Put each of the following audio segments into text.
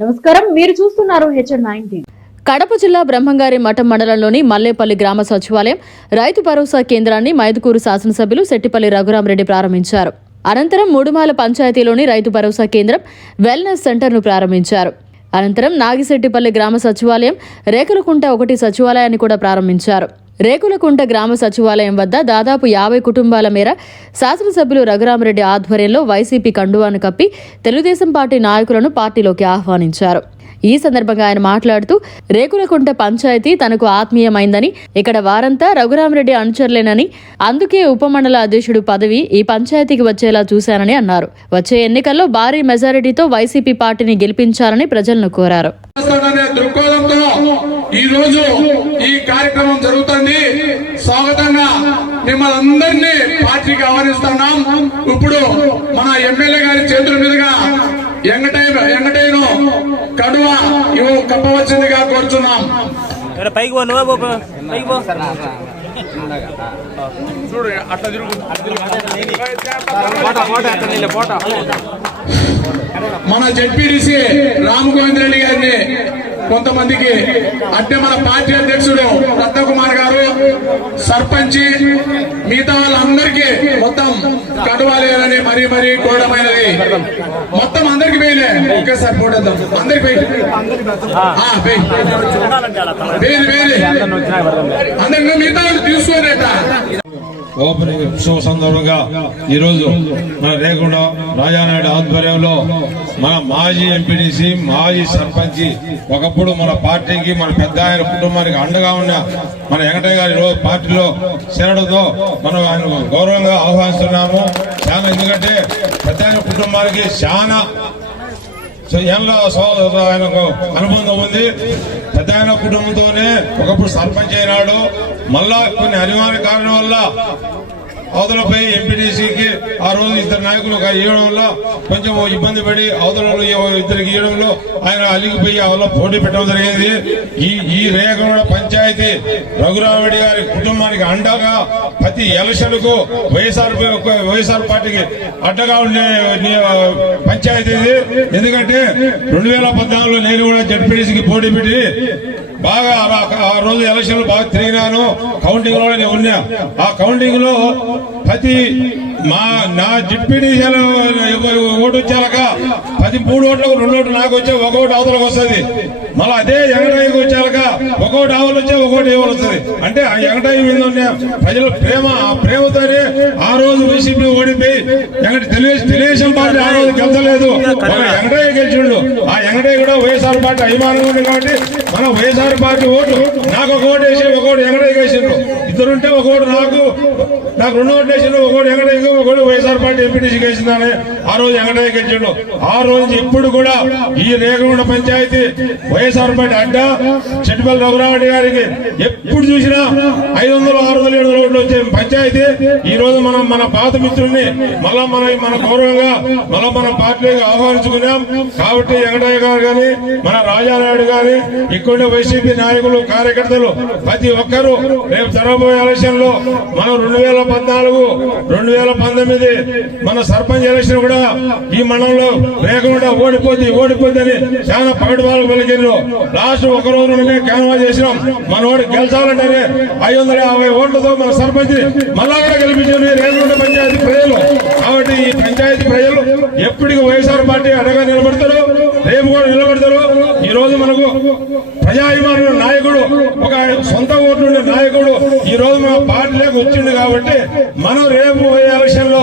నమస్కారం, మీరు చూస్తున్నారు HN9. కడప జిల్లా బ్రహ్మంగారి మఠం మండలంలోని మల్లేపల్లి గ్రామ సచివాలయం రైతు భరోసా కేంద్రాన్ని మైదుకూరు శాసనసభ్యులు శెట్టిపల్లి రఘురామరెడ్డి ప్రారంభించారు. అనంతరం మూడుమాల పంచాయతీలోని రైతు భరోసా కేంద్రం, వెల్నెస్ సెంటర్ను ప్రారంభించారు. అనంతరం నాగిశెట్టిపల్లి గ్రామ సచివాలయం, రేకులకుంట 1 సచివాలయాన్ని కూడా ప్రారంభించారు. రేకులకుంట గ్రామ సచివాలయం వద్ద దాదాపు 50 కుటుంబాల మేర శాసనసభ్యులు రఘురామరెడ్డి ఆధ్వర్యంలో వైసీపీ కండువాను కప్పి తెలుగుదేశం పార్టీ నాయకులను పార్టీలోకి ఆహ్వానించారు. ఈ సందర్భంగా ఆయన మాట్లాడుతూ, రేకులకుంట పంచాయతీ తనకు ఆత్మీయమైందని, ఇక్కడ వారంతా రఘురామరెడ్డి అనుచరులేనని, అందుకే ఉపమండల అధ్యక్షుడు పదవి ఈ పంచాయతీకి వచ్చేలా చూశానని అన్నారు. వచ్చే ఎన్నికల్లో భారీ మెజారిటీతో వైసీపీ పార్టీని గెలిపించాలని ప్రజలను కోరారు. ఈ రోజు ఈ కార్యక్రమం జరుగుతుంది. స్వాగతంగా మిమ్మల్ని అందరినీ పార్టీకి ఆహ్వానిస్తున్నాం. ఇప్పుడు మన ఎమ్మెల్యే గారి చేతుల మీదుగా ఎంగటైను కడువ కప్పవచ్చిందిగా కోరుచున్నాం. చూడు అట్లా మన జెడ్పీటీసీ రామగోవింద్ రెడ్డి గారిని కొంతమందికి అంటే మన పార్టీ అధ్యక్షుడు రత్నకుమార్ గారు, సర్పంచ్, మిగతా వాళ్ళందరికీ మొత్తం కడువాలేయాలని మరీ కోరమైనది. మొత్తం అందరికి పోయిలే, ఒకేసారి పోటేద్దాం. అందరికి పోయి అందరికి మిగతా వాళ్ళు తీసుకోలేట. ఓపెనింగ్ షో సందర్భంగా ఈరోజు మన రేగుండ రాజానాయుడు ఆధ్వర్యంలో మన మాజీ ఎంపీటీసీ, మాజీ సర్పంచ్, ఒకప్పుడు మన పార్టీకి, మన పెద్ద ఆయన కుటుంబానికి అండగా ఉన్న మన వెంకటయ్య గారి రోజు పార్టీలో చేరడంతో మనం ఆయన గౌరవంగా ఆహ్వానిస్తున్నాము. చాలా ఎందుకంటే పెద్ద ఆయన కుటుంబానికి చాలా ఆయనకు అనుబంధం ఉంది. పెద్ద ఆయన కుటుంబంతోనే ఒకప్పుడు సర్పంచ్ అయినాడు. మళ్ళా కొన్ని అనివార్య కారణం వల్ల అవతలపై ఎంపీటీసీకి ఆ రోజు 2 నాయకులు ఇవ్వడం వల్ల కొంచెం ఇబ్బంది పడి అవతలలో 2 ఇవ్వడంలో ఆయన అలిగిపోయి వల్ల పోటీ పెట్టడం జరిగింది. ఈ రేగొండ పంచాయతీ రఘురామరెడ్డి గారి కుటుంబానికి అండగా ప్రతి ఎలక్షన్ కు వైఎస్ఆర్ పార్టీకి అడ్డగా ఉండే పంచాయతీ ఇది. ఎందుకంటే 2014లో నేను కూడా జడ్పీటీసీకి పోటీ పెట్టి బాగా ఆ రోజు ఎలక్షన్లు బాగా తిరిగినాను. కౌంటింగ్ లో నేను ఉన్నా. ఆ కౌంటింగ్ లో ప్రతి నా డిప్యూటీసీలో ఓటు వచ్చాక 13 ఓట్లకు 2 ఓట్లు నాకు వచ్చే, 1 ఓటు అవతలకు వస్తుంది. మళ్ళీ అదే వెంకటయ్యకి వచ్చాక 1 ఓటు ఆవులు వచ్చే, 1 ఓటు ఏవలు వస్తుంది. అంటే ఆ వెంకటయ్య మీద ఉన్న ప్రజల ప్రేమ, ఆ ప్రేమతోనే ఆ రోజు వైసీపీ ఓడిపోయి తెలుగుదేశం పార్టీ ఆ రోజు గెలిచలేదు, వెంకటయ్య గెలిచిండు. ఆ వెంకటయ్య కూడా వైఎస్ఆర్ పార్టీ అభిమానంగా ఉంది కాబట్టి మనం వైఎస్ఆర్ పార్టీ ఓటు నాకు 1 ఓటు వేసి 1 ఓటు వెంకటయ్య వేసిండ్రు. ఇద్దరుంటే 1 ఓటు నాకు 2 ఓట్లు వేసిండు, 1 ఓటు వెంకటయ్య, 1 ఓటు వైఎస్ఆర్ పార్టీ ఎంపీటీసీ వేసిందని ఆ రోజు వెంకటయ్య గెలిచిండు. ఆ రోజు ఎప్పుడు కూడా ఈ రేగొండ పంచాయతీ వైఎస్ఆర్ పార్టీ అడ్డా చెట్టిపల్లి రఘురామరెడ్డి గారికి ఎప్పుడు చూసినా 500, 600, 700 ఓట్లు వచ్చే పంచాయతీ. ఈ రోజు మనం మన పాత మిత్రుల్ని మళ్ళా మన గౌరవంగా మళ్ళా మన పార్టీకి ఆహ్వానించుకున్నాం. కాబట్టి వెంకటయ్య గారు గాని, మన రాజానాయుడు గాని, ఇక్కడ వైసీపీ నాయకులు, కార్యకర్తలు ప్రతి ఒక్కరూ రేపు జరగబోయే ఎలక్షన్ లో మనం 2014, 2019 మన సర్పంచ్ ఎలక్షన్ కూడా ఈ మండలంలో రేగొండ ఓడిపోద్దని చాలా పగటివాళ్ళకు వెలిగిర్రు. లాస్ట్ 1 రోజు క్యాన్వాస్ చేసినాం. మన వాడు గెలిచాలంటేనే 550 ఓట్లతో మన సర్పంచ్ మళ్ళా కూడా గెలిపించారు రేగొండ పంచాయతీ ప్రజలు. కాబట్టి ఈ పంచాయతీ ప్రజలు ఎప్పటికీ వైఎస్ఆర్ పార్టీ అడగా నిలబడతారు, రేపు కూడా నిలబడతారు. ఈ రోజు మనకు ప్రజాభిమానుల నాయకుడు, ఒక సొంత ఓట్లుండే నాయకుడు ఈ రోజు మన పార్టీలోకి వచ్చిండు. కాబట్టి మనం రేపు ఎలక్షన్ లో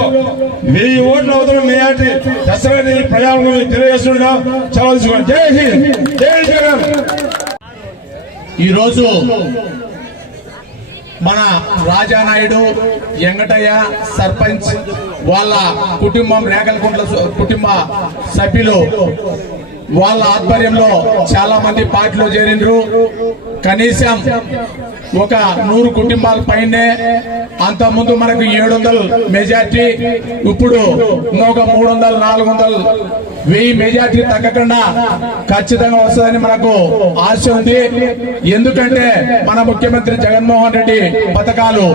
1000 ఓట్లు అవుతున్న మేయాటి దసరా ప్రజాలకు తెలియజేస్తున్నా. చాలా జై హింద్, జై జగన్. ఈరోజు మన రాజానాయుడు, వెంకటయ్య సర్పంచ్, వాళ్ళ కుటుంబం, రేగలకుంట్ల కుటుంబ సభ్యులు వాళ్ళ ఆధ్వర్యంలో చాలా మంది పార్టీలో చేరిండ్రు. కనీసం ఒక 100 కుటుంబాల పైనే. అంతకుముందు మనకు 700 మెజార్టీ, ఇప్పుడు ఇంకొక 300, 400, 1000 మెజార్టీ తగ్గకుండా ఖచ్చితంగా వస్తుందని మనకు ఆశ ఉంది. ఎందుకంటే మన ముఖ్యమంత్రి జగన్మోహన్ రెడ్డి పథకాలు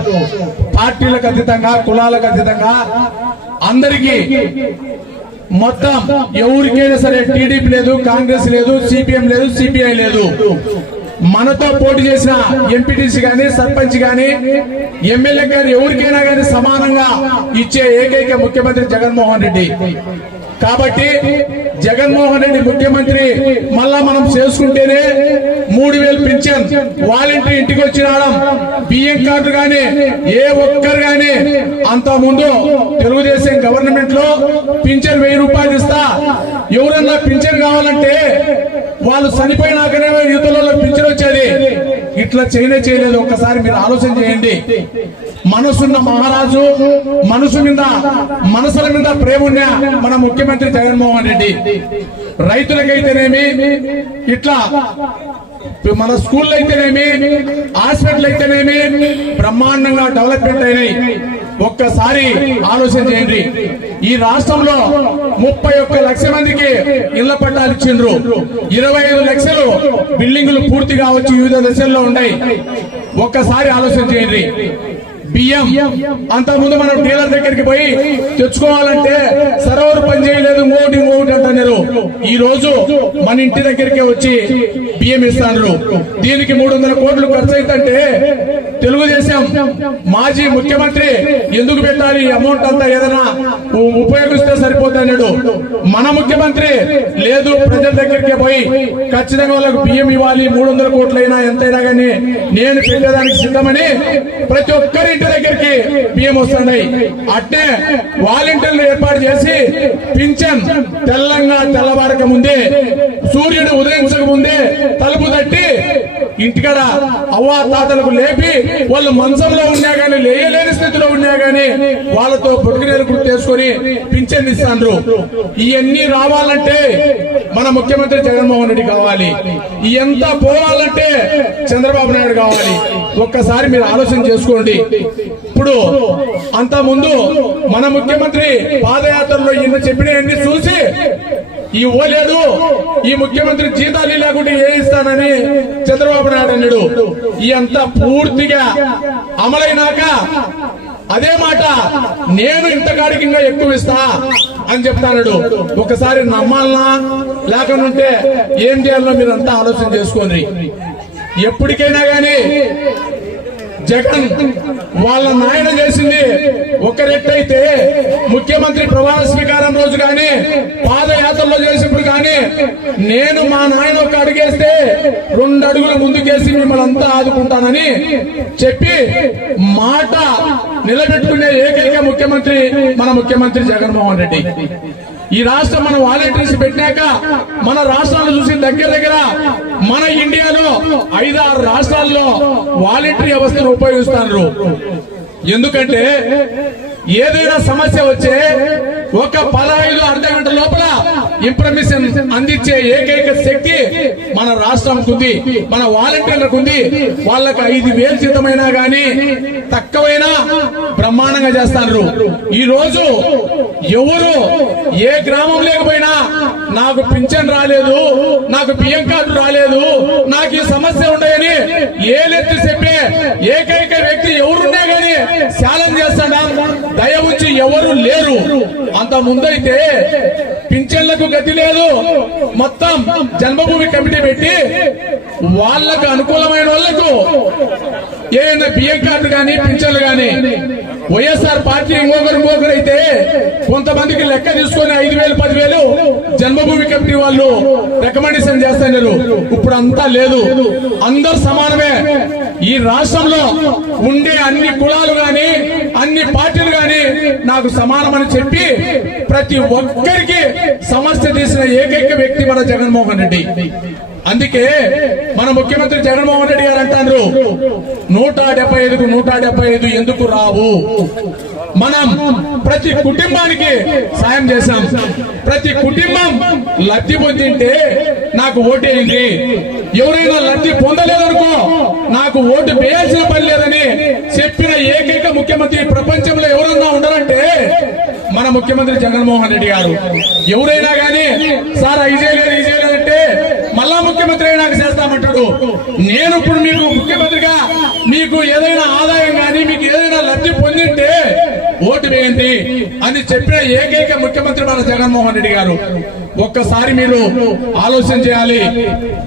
పార్టీలకు అతీతంగా, కులాలకు అతీతంగా అందరికీ మొత్తం ఎవరికైనా సరే టీడీపీ లేదు, కాంగ్రెస్ లేదు, సిపిఎం లేదు, సిపిఐ లేదు, మనతో పోటీ చేసిన ఎంపీటీసీ గాని, సర్పంచ్ గాని, ఎమ్మెల్యే గాని ఎవరికైనా గాని సమానంగా ఇచ్చే ఏకైక ముఖ్యమంత్రి జగన్మోహన్ రెడ్డి. కాబట్టి జగన్మోహన్ రెడ్డి ముఖ్యమంత్రి మళ్ళా మనం చేసుకుంటేనే 3000 పింఛన్, వాలంటీర్ ఇంటికి వచ్చి రావడం, బియ్యం కార్డు గాని ఏ ఒక్కరు గాని అంత ముందు తెలుగుదేశం గవర్నమెంట్ లో పింఛన్ 1000 రూపాయలు ఇస్తా, ఎవరన్నా పింఛన్ కావాలంటే వాళ్ళు చనిపోయినాకనే యూతులలో పింఛన్ వచ్చేది. ఇట్లా చేయలేదు. ఒక్కసారి మీరు ఆలోచన చేయండి. మనసున్న మహారాజు, మనసుల మీద ప్రేమ ఉన్న మన ముఖ్యమంత్రి జగన్మోహన్ రెడ్డి. రైతులకైతేనేమి, ఇట్లా మన స్కూల్ అయితేనేమి, హాస్పిటల్ అయితేనేమి బ్రహ్మాండంగా డెవలప్మెంట్ అయినాయి. ఒక్కసారి ఆలోచన చేయండి. ఈ రాష్ట్రంలో 31 లక్షల మందికి ఇళ్ల పట్టాలు ఇచ్చిండ్రు. 25 లక్షలు బిల్డింగులు పూర్తిగా వచ్చి వివిధ దశల్లో ఉన్నాయి. ఒక్కసారి ఆలోచన చేయండి. బియ్యం అంతకుముందు మనం డీలర్ దగ్గరికి పోయి తెచ్చుకోవాలంటే సర్వర్ పని చేయలేదు, ఇంకోటి అంటున్నారు. ఈ రోజు మన ఇంటి దగ్గరికే వచ్చి బియ్యం ఇస్తున్నారు. దీనికి 300 కోట్లు ఖర్చు అవుతుంటే తెలుగుదేశం మాజీ ముఖ్యమంత్రి ఎందుకు పెట్టాలి అమౌంట్ అంతా, ఏదైనా ఉపయోగిస్తే సరిపోతున్నాడు. మన ముఖ్యమంత్రి లేదు, ప్రజల దగ్గరికే పోయి ఖచ్చితంగా వాళ్ళకు బియ్యం ఇవ్వాలి, 300 కోట్లైనా ఎంతైనా కానీ నేను పెట్టేదానికి సిద్ధమని ప్రతి ఒక్కరి ఇంటి దగ్గరికి బియ్యం వస్తున్నాయి. అట్నే వాలంటీర్లు ఏర్పాటు చేసి పింఛన్ తెల్లవారక ముందే, సూర్యుడు ఉదయించక ముందే తలుపు తట్టి ఇంటికాడ అవ్వ తాతలకు లేపి వాళ్ళు మంచంలో ఉన్నా గానీ, లేయలేని స్థితిలో ఉన్నా గానీ వాళ్ళతో పొట్టుకునేరు గుర్తేసుకొని పింఛన్ ఇస్తాండ్రు. ఇవన్నీ రావాలంటే మన ముఖ్యమంత్రి జగన్మోహన్ రెడ్డి కావాలి. ఎంత పోవాలంటే చంద్రబాబు నాయుడు కావాలి. ఒక్కసారి మీరు ఆలోచన చేసుకోండి. ఇప్పుడు అంత ముందు మన ముఖ్యమంత్రి పాదయాత్రలో ఈయన చెప్పినవన్నీ చూసి ఇవ్వలేదు, ఈ ముఖ్యమంత్రి జీతాలు లేకుండా ఏ ఇస్తానని చంద్రబాబు నాయుడు అన్నాడు. ఇదంతా పూర్తిగా అమలైనాక అదే మాట నేను ఇంతకాడికి ఇంకా ఎక్కువ ఇస్తా అని చెప్తాడు. ఒకసారి నమ్మాలనా లేకనుంటే ఏం చేయాలో మీరంతా ఆలోచన చేసుకోండి. ఎప్పటికైనా గాని జగన్ వాళ్ళ నాయన చేసింది ఒక రెట్టయితే ముఖ్యమంత్రి ప్రమాణ స్వీకారం రోజు కానీ పాదయాత్రలో చేసినప్పుడు కానీ నేను మా నాయన ఒక అడుగేస్తే 2 అడుగులు ముందుకేసి మిమ్మల్ని అంతా ఆదుకుంటానని చెప్పి మాట నిలబెట్టుకునే ఏకైక ముఖ్యమంత్రి మన ముఖ్యమంత్రి జగన్మోహన్ రెడ్డి. ఈ రాష్ట్రం మన వాలంటీర్స్ పెట్టినాక మన రాష్ట్రాలు చూసి దగ్గర మన ఇండియాలో 5-6 రాష్ట్రాల్లో వాలంటీర్ వ్యవస్థను ఉపయోగిస్తున్నారు. ఎందుకంటే ఏదైనా సమస్య వచ్చే ఒక 15 అర్ధ గంట లోపల ఇన్ఫర్మేషన్ అందించే ఏకైక శక్తి మన రాష్ట్రానికి ఉంది, మన వాలంటీర్లకు ఉంది. వాళ్ళకి 5,000 జీతమైనా గానీ తక్కువైనా బ్రహ్మాండంగా చేస్తారు. ఈ రోజు ఎవరు ఏ గ్రామం లేకపోయినా నాకు పింఛన్ రాలేదు, నాకు బియ్యం కార్డు రాలేదు, నాకు ఈ సమస్య ఉన్నాయని ఏలెత్తి చెప్పే ఏకైక వ్యక్తి ఎవరున్నా గానీ ఛాలెంజ్ చేస్తాడా? దయ ఉంచి ఎవరు లేరు. అంత ముందైతే పింఛన్లకు గతి లేదు, మొత్తం జన్మభూమి కమిటీ పెట్టి వాళ్లకు అనుకూలమైన వాళ్లకు ఏదైనా బియ్యం కార్డు గాని పింఛన్లు గాని వైఎస్ఆర్ పార్టీ ఇంకొకరు అయితే కొంతమందికి లెక్క తీసుకొని 5,000 10,000 జన్మభూమి కమిటీ వాళ్ళు రికమెండేషన్ చేస్తున్నారు. ఇప్పుడు అంతా లేదు, అందరు సమానమే. ఈ రాష్ట్రంలో ఉండే అన్ని కులాలు గాని అన్ని పార్టీలు గాని నాకు సమానమని చెప్పి ప్రతి ఒక్కరికి సమస్య తీసిన ఏకైక వ్యక్తి మన జగన్మోహన్ రెడ్డి. అందుకే మన ముఖ్యమంత్రి జగన్మోహన్ రెడ్డి గారు అంటారు 175కు 175 ఎందుకు రావు? మనం ప్రతి కుటుంబానికి సాయం చేశాం. ప్రతి కుటుంబం లబ్ధి పొందింటే నాకు ఓటేయండి. ఎవరైనా లబ్ధి పొందలేదనుకో నాకు ఓటు వేయాల్సిన పని లేదని చెప్పిన ఏకైక ముఖ్యమంత్రి ప్రపంచంలో ఎవరన్నా ఉండరంటే మన ముఖ్యమంత్రి జగన్మోహన్ రెడ్డి గారు. ఎవరైనా గానీ సార్ ఐజేలేదంటే మళ్ళా ముఖ్యమంత్రి అయినాక చేస్తామంటాడు. నేను ఇప్పుడు మీకు ముఖ్యమంత్రిగా మీకు ఏదైనా ఆదాయం గానీ మీకు ఏదైనా లబ్ధి పొందింటే ఓటు వేయండి అని చెప్పిన ఏకైక ముఖ్యమంత్రి మన జగన్మోహన్ రెడ్డి గారు. ఒక్కసారి మీరు ఆలోచన చేయాలి.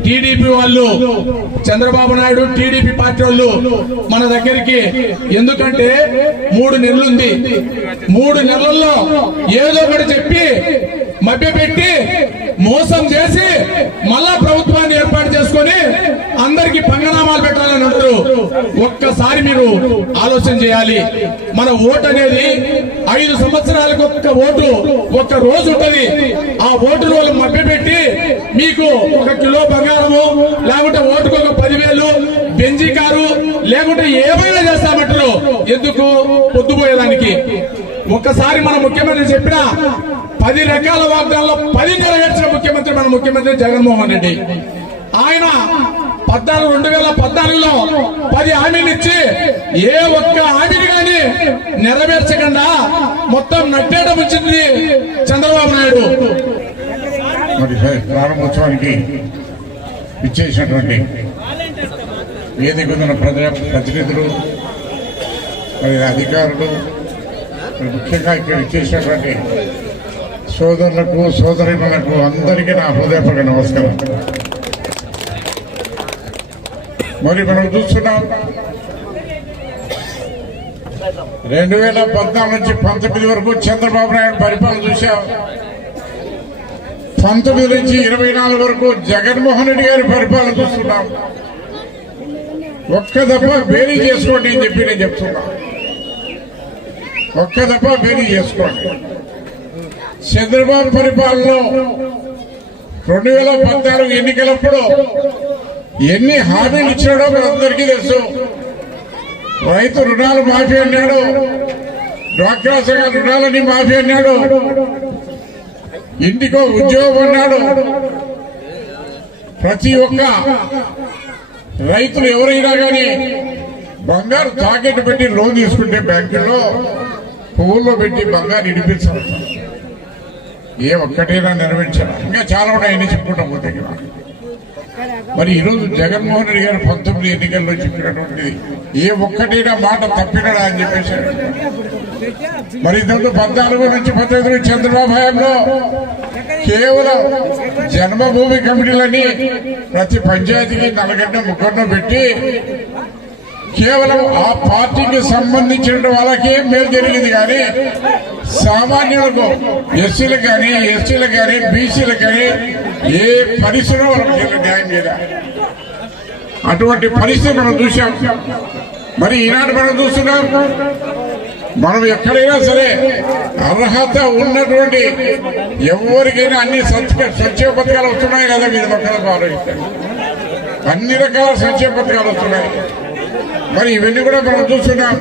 టీడీపీ వాళ్ళు, చంద్రబాబు నాయుడు టీడీపీ పార్టీ వాళ్ళు మన దగ్గరికి, ఎందుకంటే 3 నెలలుంది, 3 నెలల్లో ఏదో ఒకటి చెప్పి మభ్యపెట్టి మోసం చేసి మళ్ళా ప్రభుత్వాన్ని ఏర్పాటు చేసుకొని అందరికి పంగనామాలు పెట్టాలని అంటారు. ఒక్కసారి మీరు ఆలోచన చేయాలి. మన ఓటు అనేది 5 సంవత్సరాలకు ఒక్క ఓటు, ఒక్క రోజు ఉంటది. ఆ ఓటును వాళ్ళు మభ్యపెట్టి మీకు 1 కిలో బంగారము, లేకుంటే ఓటుకు ఒక 10,000 బెంజీ కారు, లేకుంటే ఏమైనా చేస్తామంటారు. ఎందుకు? పొద్దుపోయేదానికి. ఒక్కసారి మన ముఖ్యమంత్రి చెప్పిన 10 రకాల వాగ్దానాల్లో 10 నెరవేర్చిన ముఖ్యమంత్రి మన ముఖ్యమంత్రి జగన్మోహన్ రెడ్డి. ఆయన 2014లో 10 హామీలు ఇచ్చి ఏ ఒక్క హామీని కానీ నెరవేర్చకుండా మొత్తం నట్టేట ముంచింది చంద్రబాబు నాయుడు. మరి ప్రారంభోత్సవానికి ఇచ్చేసినటువంటి వేదిక ఉన్న ప్రతినిధులు, మరి అధికారులు, ముఖ్యంగా ఇక్కడ ఇచ్చేసినటువంటి సోదరులకు, సోదరిమణులకు అందరికీ నా హృదయపూర్వక నమస్కారం. మరి మనం చూస్తున్నాం 2014 నుంచి 19 వరకు చంద్రబాబు నాయుడు పరిపాలన చూశాం. 19 నుంచి 24 వరకు జగన్మోహన్ రెడ్డి గారి పరిపాలన చూస్తున్నాం. ఒక్క దఫా బేరీ చేసుకోండి అని చెప్పి నేను చెప్తున్నా. ఒక్క దఫా బేరీ చేసుకోండి. చంద్రబాబు పరిపాలనలో 2014 ఎన్నికలప్పుడు ఎన్ని హామీలు ఇచ్చాడో మనందరికీ తెలుసు. రైతు రుణాలు మాఫీ అన్నాడు, డ్వాక్రా సంఘ రుణాలని మాఫీ అన్నాడు, ఇంటికో ఉద్యోగం అన్నాడు. ప్రతి ఒక్క రైతులు ఎవరైనా కానీ బంగారు తాకెట్టు పెట్టి లోన్ తీసుకుంటే బ్యాంకుల్లో పువ్వుల్లో పెట్టి బంగారు ఇడిపించారు. ఏ ఒక్కటైనా నెరవేర్చారు. ఇంకా చాలా ఉన్నాయి, ఎన్ని చెప్పుకుంటాం పోతే. మరి ఈరోజు జగన్మోహన్ రెడ్డి గారు 19 ఎన్నికల్లో చెప్పినటువంటిది ఏ ఒక్కటైనా మాట తప్పినడా అని చెప్పేసి. మరి ఇంతకు 14 నుంచి 15 చంద్రబాబు హయాంలో కేవలం జన్మభూమి కమిటీలని ప్రతి పంచాయతీకి 4-3 పెట్టి కేవలం ఆ పార్టీకి సంబంధించిన వాళ్ళకే మేలు జరిగింది. కానీ సామాన్యులకు, ఎస్సీలకు కానీ, ఎస్టీలకు కానీ, బీసీలకు కానీ ఏ పరిస్థితిలో వాళ్ళకి న్యాయం చేయలే. అటువంటి పరిస్థితి మనం చూసాం. మరి ఈనాడు మనం చూస్తున్నాం. మనం ఎక్కడైనా సరే అర్హత ఉన్నటువంటి ఎవరికైనా అన్ని సంక్షేమ పథకాలు వస్తున్నాయి కదా. మీరు పక్కన ఆలోచిస్తారు, అన్ని రకాల సంక్షేమ పథకాలు వస్తున్నాయి. మరి ఇవన్నీ కూడా మనం చూస్తున్నాం.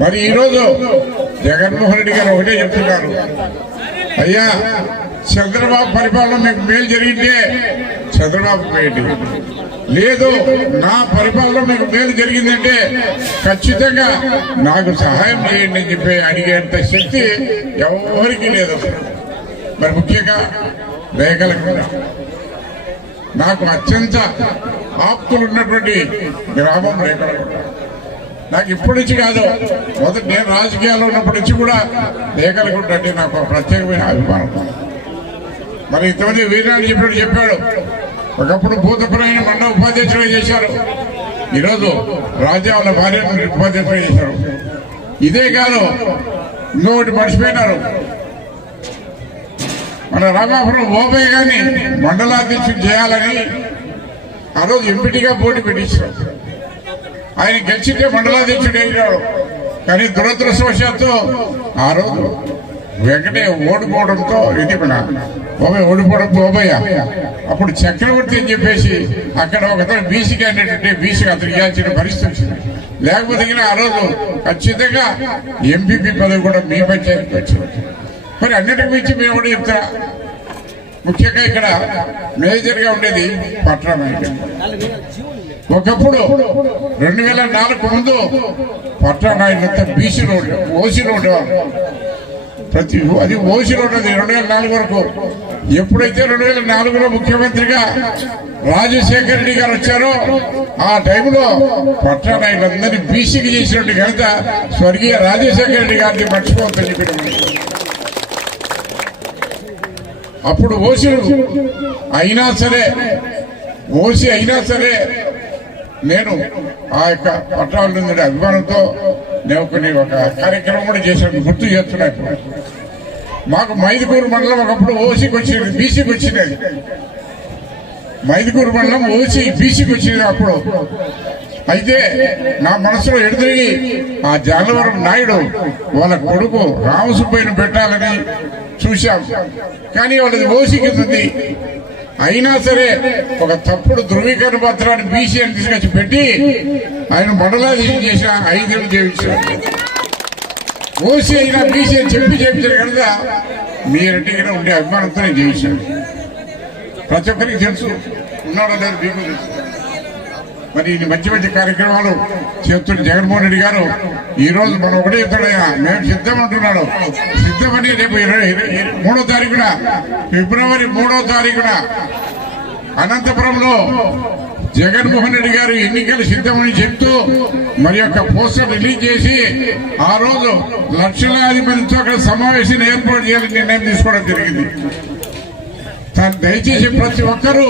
మరి ఈరోజు జగన్మోహన్ రెడ్డి గారు ఒకటే చెప్తున్నారు, అయ్యా చంద్రబాబు పరిపాలన మీకు మేలు జరిగితే చంద్రబాబు వేయండి, లేదు నా పరిపాలన మీకు మేలు జరిగిందంటే ఖచ్చితంగా నాకు సహాయం చేయండి అని చెప్పి అడిగేంత శక్తి ఎవరికి లేదు. మరి ముఖ్యంగా రేఖలకు నాకు అత్యంత ఆప్తులు ఉన్నటువంటి గ్రామం రేఖలగుంట. నాకు ఇప్పటి నుంచి కాదు, మొదటి నేను రాజకీయాల్లో ఉన్నప్పటి నుంచి కూడా రేఖలగుంట అంటే నాకు ప్రత్యేకమైన అభిమానం. మరి ఇంతమంది వీరాన్ని చెప్పాడు. ఒకప్పుడు భూతపురైన మండల ఉపాధ్యక్షులు చేశారు, ఈరోజు రాజా వాళ్ళ భార్యను ఉపాధ్యక్షులు చేశారు. ఇదే కాదు, ఇంకొకటి మర్చిపోయినారు. మన రామాపురం ఓబయ్య గారిని మండలాధ్యక్షుడు చేయాలని ఆ రోజు ఎంపీటీగా పోటీ పెట్టించారు. ఆయన గెలిచితే మండలాధ్యక్షుడు అయినాడు. కానీ దురదృష్టవశాత్తు ఆ రోజు వెంకటే ఓడిపోవడంతో, ఇది మన ఓబయ్య ఓడిపోవడంతో ఓబయ్య అప్పుడు చక్రవర్తి అని చెప్పేసి అక్కడ ఒకతను బీసీ క్యాండిడేట్ అంటే బీసీకి అతనికి ఇవ్వాల్సిన పరిస్థితి వచ్చింది. లేకపోతే ఆ రోజు ఖచ్చితంగా ఎంపీపీ పదవి కూడా మీ పంచాయతీకి వచ్చింది. మరి అన్నిటికి మించి మేము కూడా చెప్తా, ముఖ్యంగా ఇక్కడ మేజర్గా ఉండేది పట్రా నాయకులు. ఒకప్పుడు 2004 ముందు పట్రా నాయకులంతా బీసీలో ఉండేవారు, ఓసీలో ఉండేవారు. అది ఓసీలో ఉన్నది 2004 వరకు. ఎప్పుడైతే 2004లో ముఖ్యమంత్రిగా రాజశేఖర రెడ్డి గారు వచ్చారో ఆ టైంలో పట్టాణాయులందరినీ బీసీకి చేసినట్టు ఘనత స్వర్గీయ రాజశేఖర రెడ్డి గారిని మర్చిపోవద్దని చెప్పి అప్పుడు ఓసీలు అయినా సరే ఓసీ అయినా సరే నేను ఆ యొక్క పట్టాల నుండి అభిమానంతో నేను ఒక కార్యక్రమం కూడా చేశాను, గుర్తు చేస్తున్నా. ఇప్పుడు మాకు మైదుకూరు మండలం ఒకప్పుడు ఓసీకి వచ్చింది, బీసీకి వచ్చినది. మైదుకూరు మండలం ఓసీ బీసీకి వచ్చింది అప్పుడు. అయితే నా మనసులో ఎదురిగి ఆ జానవరం నాయుడు వాళ్ళ కొడుకు రామసుబ్బయ్యను పెట్టాలని చూశాం, కానీ వాళ్ళది ఓసీ కింద ఉంది. అయినా సరే ఒక తప్పుడు ధృవీకరణ పత్రాన్ని బీసీ అని తీసుకొచ్చి పెట్టి ఆయన మండలాధీశం చేసిన 5 ఏళ్ళు చేయించారు. ఓసీ అయినా బీసీ అని చేయించారు కనుక మీరంటే ఉండే అభిమానంతో నేను చేయించాను. ప్రతి ఒక్కరికి తెలుసు, ఉన్నాడో లేదు మీకు తెలుసు. మరి ఇన్ని మంచి మంచి కార్యక్రమాలు చేస్తున్న జగన్మోహన్ రెడ్డి గారు ఈ రోజు మనం ఒకటే చెప్తాడయ్యా, మేము సిద్ధమంటున్నాడు. సిద్ధమని రేపు 3వ తారీఖున ఫిబ్రవరి 3వ తారీఖున అనంతపురంలో జగన్మోహన్ రెడ్డి గారు ఎన్నికలు సిద్ధమని చెప్తూ మరి యొక్క పోస్టర్ రిలీజ్ చేసి ఆ రోజు లక్షలాది మందితో అక్కడ సమావేశాన్ని ఏర్పాటు చేయాలని నిర్ణయం తీసుకోవడం జరిగింది. దయచేసి ప్రతి ఒక్కరూ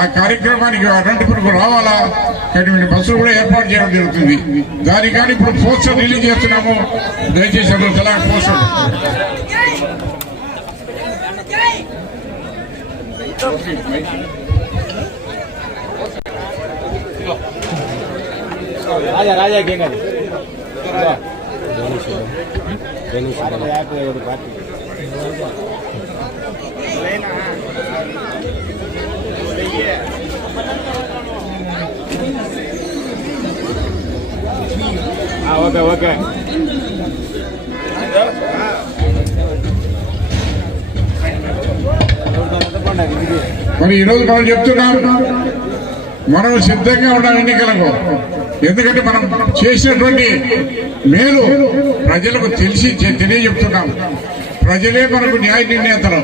ఆ కార్యక్రమానికి అనంతపురంకు రావాలా, కానీ బస్సులు కూడా ఏర్పాటు చేయడం జరుగుతుంది. దానికి కానీ ఇప్పుడు పోస్టర్ రిలీజ్ చేస్తున్నాము, దయచేసి అందరూ తెలంగాణ పోస్టర్ ఓకే మరి ఈరోజు మనం చెప్తున్నాం, మనం సిద్ధంగా ఉన్నాం ఎన్నికలకు. ఎందుకంటే మనం చేసినటువంటి మేలు ప్రజలకు తెలియజెప్తున్నాం. ప్రజలే మనకు న్యాయ నిర్ణేతలు,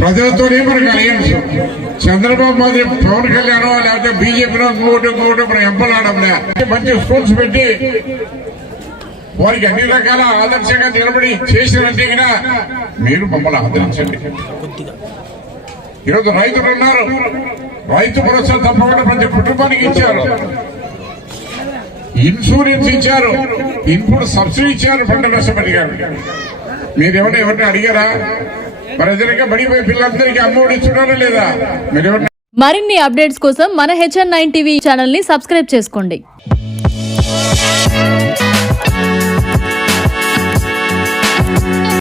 ప్రజలతోనే మనకు అలయన్స్. చంద్రబాబు మాదిరి పవన్ కళ్యాణ్ లేకపోతే బీజేపీలో ఇంకోటి మనం ఎంపలాడంలే. మంచి స్కూల్స్ పెట్టి వారికి అన్ని రకాల ఆదర్శంగా నిలబడి చేసినట్టే మీరు మమ్మల్ని ఆదరించండి. ఈరోజు రైతులు ఉన్నారు, రైతు భరోసా తప్పకుండా ప్రతి కుటుంబానికి ఇచ్చారు, ఇన్సూరెన్స్ ఇచ్చారు, ఇన్పుట్ సబ్సిడీ ఇచ్చారు పంట నష్టపరి గారు. మీరు ఎవరిని అడిగారా? మరి ఎదురుగా బడిపోయి పిల్లలందరికీ అమ్మఒడి ఇస్తున్నారా లేదా? మీరు మరిన్ని అప్డేట్స్ కోసం మన HN9 టీవీ ఛానల్ ని సబ్స్క్రైబ్ చేసుకోండి.